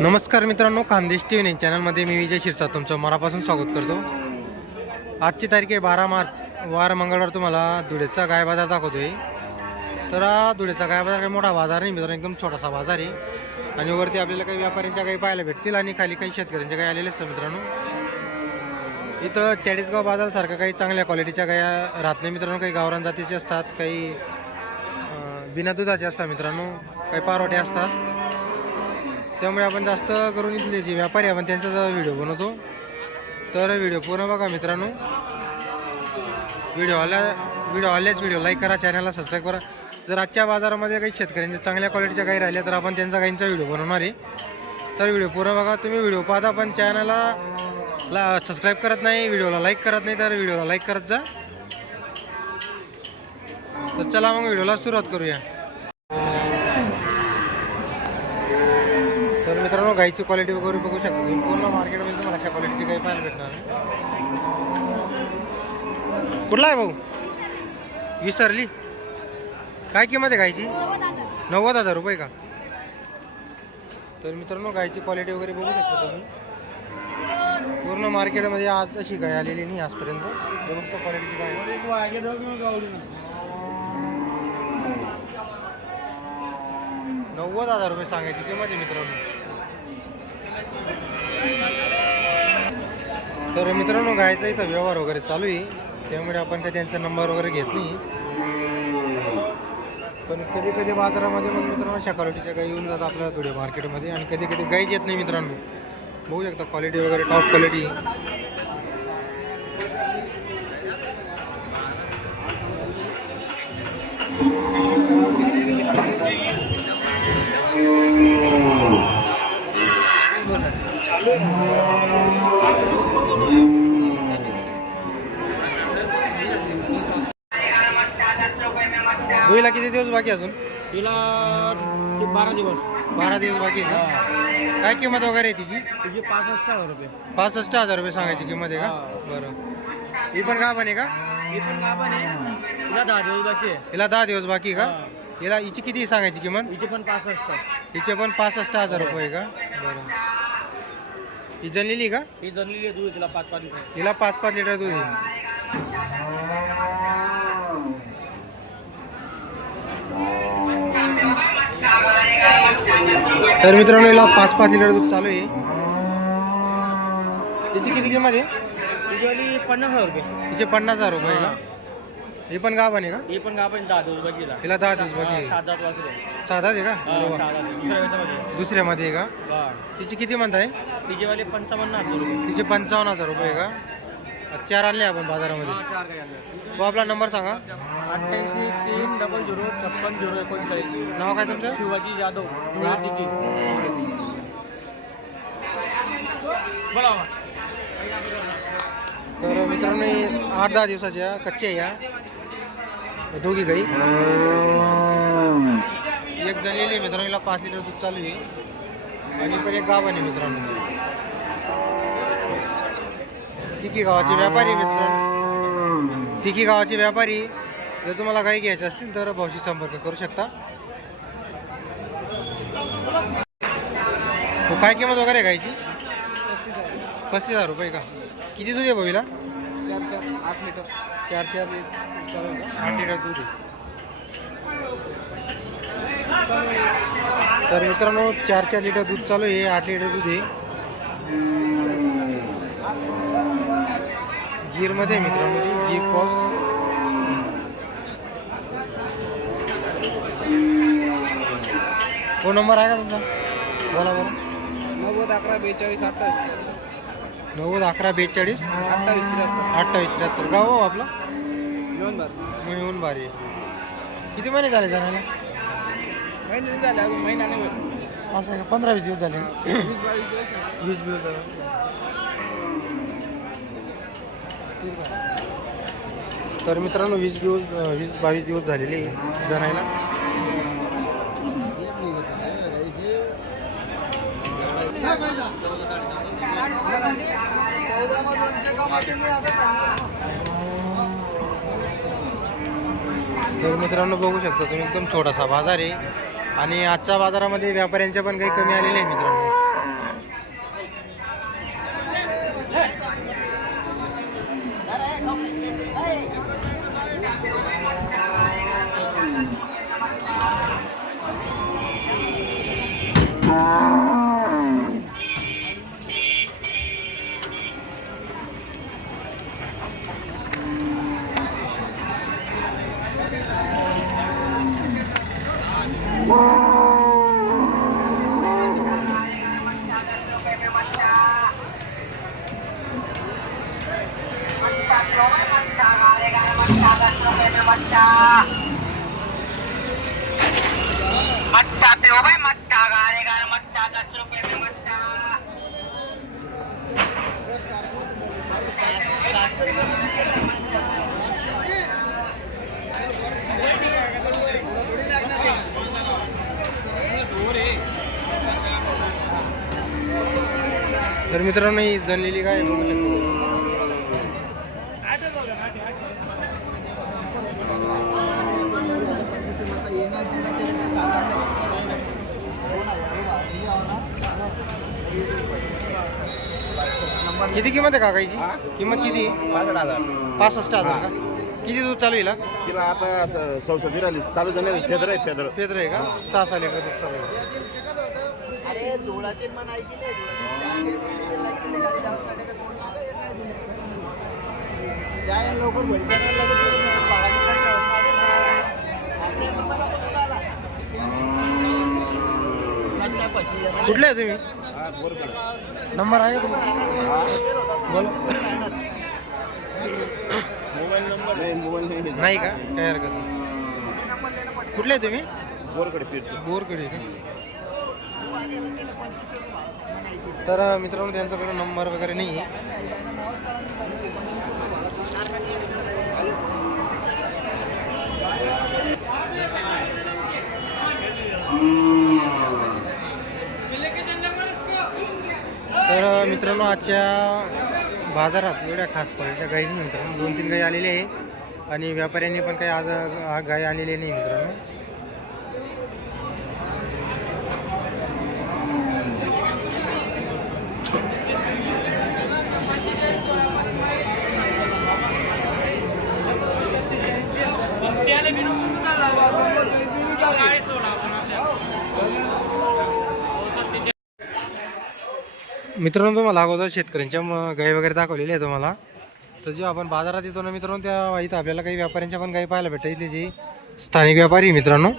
नमस्कार मित्रांनो, खानदेश टीव्ही चॅनलमध्ये मी विजय शिरसाट तुमचं मनापासून स्वागत करतो। आजची तारीख आहे 12 मार्च, वार मंगळवार। तुम्हाला धुळेचा गाय बाजार दाखवतोय। तर धुळेचा गाय बाजार काही मोठा बाजार नाही मित्रांनो, एकदम छोटासा बाजार आहे। आणि वरती आपल्याला काही व्यापाऱ्यांच्या गायी पाहायला भेटतील आणि खाली काही शेतकऱ्यांच्या गायी आलेल्या असतात मित्रांनो। इथं चाळीसगाव बाजारसारखं काही चांगल्या क्वालिटीच्या गाया राहत नाही मित्रांनो। काही गावरान जातीचे असतात, काही बिना दुधाचे असतात मित्रांनो, काही पारोटे असतात। त्यामुळे आपण जास्त करून इथले जे व्यापारी आपण त्यांचा व्हिडिओ बनवतो। तर व्हिडिओ पूर्ण बघा मित्रांनो। व्हिडिओ आल्यास व्हिडिओ लाईक करा, चॅनलला सबस्क्राईब करा। जर आजच्या बाजारामध्ये काही शेतकऱ्यांच्या चांगल्या क्वालिटीच्या गायी राहिल्या तर आपण त्यांचा गायींचा व्हिडिओ बनवणार आहे। तर व्हिडिओ पूर्ण बघा। तुम्ही व्हिडिओ पाहता पण चॅनलला सबस्क्राईब करत नाही, व्हिडिओला लाईक करत नाही, तर व्हिडिओला लाईक करत जा। तर चला मग व्हिडिओला सुरुवात करूया। तर मित्रांनो, गाईची क्वालिटी वगैरे बघू शकता तुम्ही। पूर्ण मार्केटमध्ये तुम्हाला अशा क्वालिटीची गाई पाहायला भेटणार। कुठला आहे भाऊ? विसरली? काय किंमत आहे गायची? 90,000 रुपये का? तर मित्रांनो, गायची क्वालिटी वगैरे बघू शकता तुम्ही। पूर्ण मार्केटमध्ये आज अशी गाय आलेली नाही आजपर्यंत। व्यवस्थित क्वालिटीची गाय आहे। 90,000 रुपये सांगायची किंमत आहे मित्रांनो। तर मित्रांनो, गायचा इथं व्यवहार वगैरे चालू आहे, त्यामुळे आपण काही त्यांचा नंबर वगैरे घेत नाही। पण कधी कधी बाजारामध्ये मग मित्रांनो अशा क्वालिटीच्या गाई येऊन जातात आपल्या थोड्या मार्केटमध्ये, आणि कधी कधी गाईच येत नाही मित्रांनो। बघू शकता क्वालिटी वगैरे, टॉप क्वालिटी। होईला किती दिवस बाकी अजून? तिला 12 दिवस 12 दिवस बाकी आहे का? काय किंमत वगैरे आहे तिची? तुझी 65,000 रुपये. 65,000 रुपये सांगायची किंमत आहे का? बरं। ही पण गाभण आहे का? ही पण गाभण आहे. तिला 10 दिवस बाकी आहे. हिला 10 दिवस बाकी आहे का? हिला हिची किती सांगायची किंमत? हिची पण 65. हिचे पण 65,000 रुपये का? बरं। ही जनलेली का? ही जनलेली आहे दूध, तिला 5-5 लिटर. हिला 5-5 लिटर दूध आहे। तर मित्रांनो, हिला 5-5 लिटर दूध चालू आहे। हिची किती किंमत आहे? तिची वाली 50,000 रुपये. हिचे 50,000 रुपये का? ही पण गाभण आहे का? ही पण गाभण 10 दिवस बाकी आहे. हिला 10 दिवस बाकी आहे। 7-8 वाजले. साधा आहे का? हा, बरोबर। 7-8 दुसऱ्यामध्ये आहे का? हा. तिची किती म्हणत आहे? तिची वाली 55,000 रुपये. तिचे 55,000 रुपये का? 4 आणले आपण बाजारामध्ये। 4 गाई आणल्या. तो आपला नंबर सांगा। 88 300 56 039. नाव काय तुमचं? शिवाजी जाधव. बोला. तर मित्रांनो, 8-10 दिवसाच्या कच्च्या आहे या दोघी गाई। एक जणलेली मित्रांनो, हिला 5 लिटर दूध चालू आहे, आणि पण एक गाभण आहे मित्रांनो। तिकी गावाचे व्यापारी मित्रांनो, तिकी गावाचे व्यापारी जर तुम्हाला गाई घ्यायचे असतील तर भाऊशी संपर्क करू शकता। काय किंमत वगैरे आहे गायची? 35,000 रुपये का? किती दूध आहे भाऊला? 4-8 लिटर. 4-4 चालू का? 8 लिटर दूध आहे। तर मित्रांनो, 4-4 लिटर दूध चालू आहे, 8 लिटर दूध आहे। गिरमध्ये मित्रांनो, ती गिर क्रॉस। फोन नंबर आहे का तुमचा? बोला बरं। 90 11 42 28. 90 11 42 28 73। गाव हो आपला? येऊन बारी। किती महिने झाले जाण्याला? महिने झाले, अजून महिना नाही होईल. असं का? 15-20 दिवस झाले? 20-22 दिवस झाले। तर मित्रांनो, 20-22 दिवस झालेले जाण्याला। तर मित्रांनो बघू शकता तुम्ही एकदम छोटासा बाजार आहे आणि आजच्या बाजारामध्ये व्यापाऱ्यांच्या पण काही कमी आलेले आहे मित्रांनो। मट्टा पे हो भाई मट्टा गारेगा मट्टा 10 रुपए में मट्टा तर मित्रांनो ही जनलेली गाय बघू शकता. किती किंमत आहे काकाची? किंमत किती? 65,000 का? किती दूध चालू आहे? तिला आता सौसदी राहिली चालू झाले फेदर आहे फेदर पेत्र आहे का? 6 साली का दूध चालू आहे? अरे धुळातील मन ऐकले लवकर घरी कुठले आहे तुम्ही? नंबर आहे का तुम्हाला? बोला. मोबाईल नाही का? काय हरकत नाही. कुठले आहे तुम्ही? बोरकडे फिरतो बोरकडे का? तर मित्रांनो त्यांच्याकडे नंबर वगैरे नाही आहे. तर मित्रांनो आजच्या बाजारात एवढ्या खास क्वालिटीच्या गाई नाही मित्रांनो. 2-3 गाई आलेली आहे आणि व्यापाऱ्यांनी पण काही आज गाय आणलेली नाही मित्रांनो. मित्रांनो तुम्हाला अगोदर शेतकऱ्यांच्या गाई वगैरे दाखवलेल्या आहे तुम्हाला. तर जेव्हा आपण बाजारात येतो ना मित्रांनो त्या इथं आपल्याला काही व्यापाऱ्यांच्या पण गाई पाहायला भेटतात. इथले जे स्थानिक व्यापारी मित्रांनो.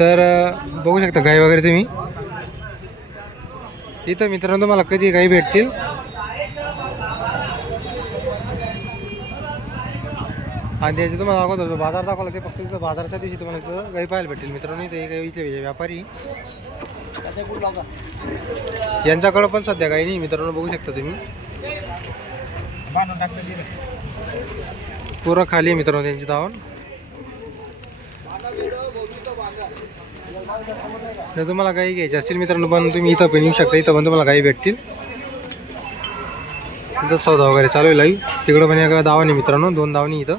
तर बघू शकता गाई वगैरे तुम्ही इथं मित्रांनो. तुम्हाला कधी गाई भेटतील आणि त्याचे तुम्हाला अगोदर जो बाजार दाखवला ते फक्त इथं बाजाराच्या दिवशी तुम्हाला इथं गाई पाहायला भेटतील मित्रांनो. इथे काही इथले व्यापारी यांच्याकडं पण सध्या काही नाही मित्रांनो. बघू शकता तुम्ही पुरं खाली मित्रांनो त्यांची धावण. जर तुम्हाला गाई घ्यायची असेल मित्रांनो पण तुम्ही इथं पण येऊ शकता. इथं पण तुम्हाला गाई भेटतील. इथं सौदा वगैरे चालू आहे लाईव्ह. तिकडं पण एका दावाने मित्रांनो 2 दावणी इथं.